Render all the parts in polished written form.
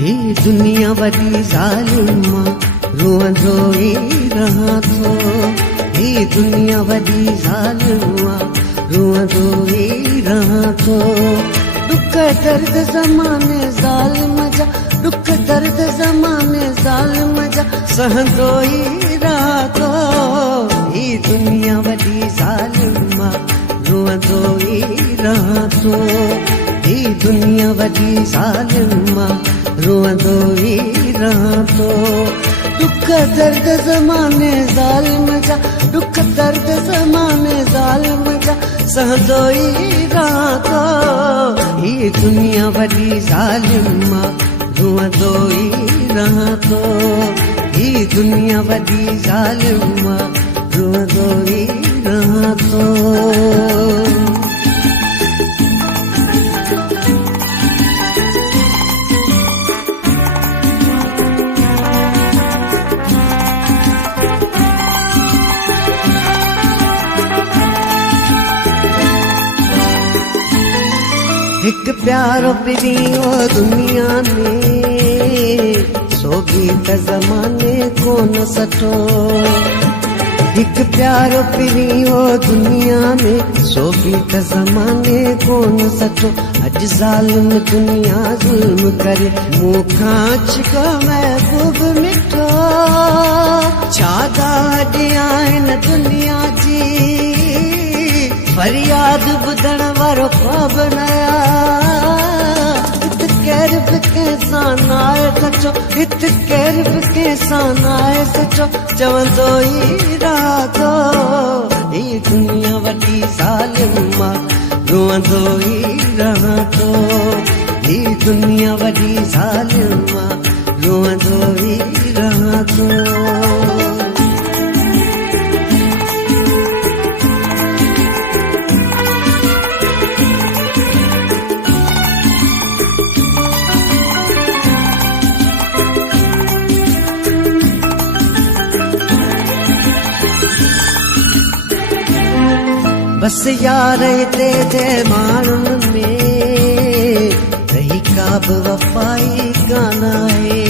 ही दुनिया वॾी ज़ालिमा रोअंदो ई रहां थो। ही दुनिया वॾी ज़ालिमा रोअंदो ई रहां थो। दुख दर्द ज़माने ज़ालिम जा, दुख दर्द ज़माने ज़ालिम जा सहंदो ई रहां थो। ही दुनिया वॾी ज़ालिमा रोअंदो ई रहां थो। ही दुनिया वॾी ज़ालिमा रोअंदो ई रहां थो। दुख दर्द ज़माने ज़ालिम जा, दुख दर्द ज़माने ज़ालिम जा सहंदो ई रहां थो। ही दुनिया वॾी ज़ालिमा रोअंदो ई रहां थो। ही दुनिया वॾी ज़ालिमा रोअंदो ई रहां थो। हिक प्यारो पिरियो दुनिया में सो गीत ज़माने कोन सठो। हिक प्यारो पिरियो दुनिया में सो गीत ज़माने कोन सठो। अज ज़ालिम दुनिया ज़ुल्म करे मूंखां छिको महबूब मिठो। छा ॻाल्हि आहिनि दुनिया जी फरियाद ॿुधण वारो ख्वाब नया। हित केर बि कंहिंसां न आहे सचो, हित केर बि कंहिंसां न आहे सचो चवंदो ई रहां थो। ही दुनिया वॾी ज़ालिमा रोअंदो ई रहां थो। ही दुनिया वॾी ज़ालिमा रोअंदो ई रहां थो। बस यार हिते जे माण्हुनि में रही का बि वफ़ाई कान आहे।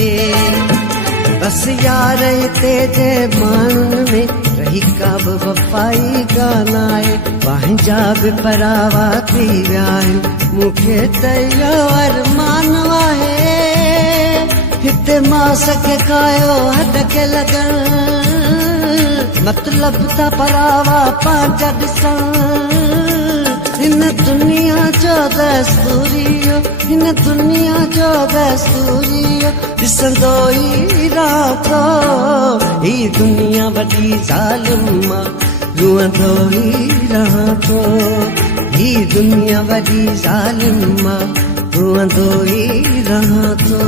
बस यार हिते जे माण्हुनि में रही का बि वफ़ाई कान आहे। पंहिंजा बि परावा थी विया आहिनि मूंखे त इहो अरमान आहे। हिते मास खे खायो हॾ खे लॻण मतलब त परावा पंहिंजा ॾिसण। हिन दुनिया जो दस्तूरियो, हिन दुनिया जो दस्तूरियो ॾिसंदो ई रहां थो। ही दुनिया वॾी ज़ालिमा रोअंदो ई रहां थो। ही दुनिया वॾी ज़ालिमा रोअंदो ई रहां थो।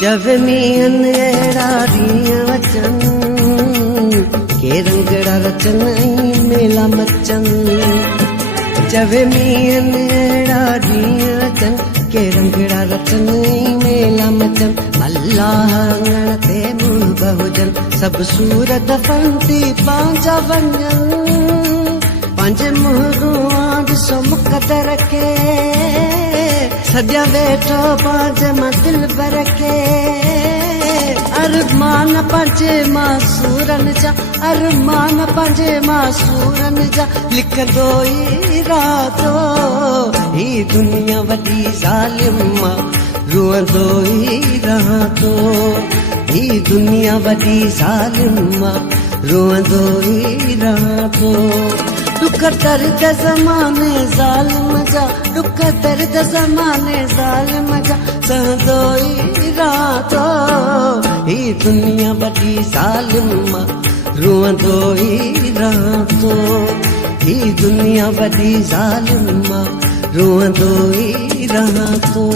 जब मींहनि अहिड़ा ॾींहं अचनि के रंगड़ा रचनि ऐं मेला मचनि। जब मींहनि अहिड़ा ॾींहं अचनि के रंगड़ा रचनि ऐं मेला मचनि। अल्लाह अङण ते मुंह हुजनि सभु सूर दफ़न थी पंहिंजा वञनि। पंहिंजे मुंहुं ॾिसो मुक़दर खे सॼा वेठो पंहिंजे मां दिल भर के। अरमान पंहिंजे मासूरनि जा, अरमान पंहिंजे मासूरनि जा लिखंदो ई रहां थो। ही दुनिया वॾी ज़ालिमा रोअंदो ई रहां थो। ही दुनिया वॾी ज़ालिमा रोअंदो ई रहां थो। दुख दर्द ज़माने ज़ालिम जा, दुख दर्द ज़माने ज़ालिम जा सहंदो ई रहां थो। ही दुनिया वॾी ज़ालिमा रोअंदो ई रहां थो। ही दुनिया वॾी ज़ालिमा रोअंदो ई रहां थो।